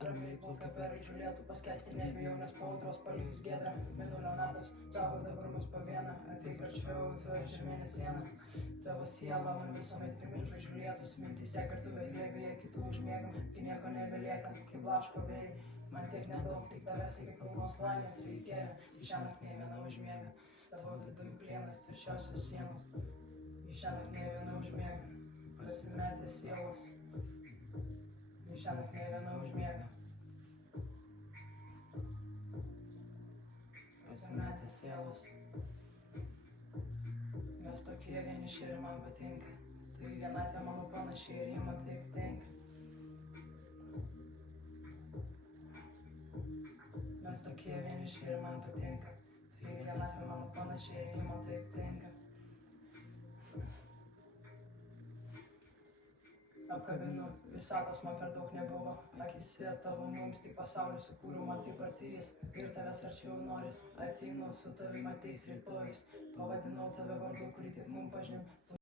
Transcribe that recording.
Ramiai plaukia per raidžių lietų, paskęsti nebijau, nes po audros palijus giedrą. Mėnulio natos, savo dabar mus po vieną, atvyk arčiau, tu žemėnė siena. Tavo siela man visuomet primins žvaigždžių lietus, mintyse kartu veidėvėje kitų užmiegam, kai nieko nebelieka, kai blaško vėjai. Man tiek nedaug, tik tavęs iki pilnos laimės reikėjo, į šiąnakt nei viena užmiega. Tavo viduj plienas tvirčiausios sienos, į šiąnakt nei viena užmiega, pasimetę sielos. Į šiąnakt nei viena užmiega, pasimetę sielos. Mes tokie vieniši ir man patinka, tai vienatvė mano panašiai ir ji man taip tinka. Mes tokie vieniši ir man patinka, tai vienatvė mano panašiai ir ji man taip tinka. Apkabinu, visatos man per daug nebuvo, akise tavo mums tik pasaulį sukūriau, man taip arti jis ir tavęs arčiau noris. Ateinu, su tavim ateis rytojus, pavadinau tave vardu, kurį tik mum pažin.